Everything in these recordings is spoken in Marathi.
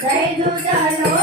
Saya.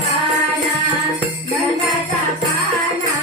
पाना गंधाचा पाना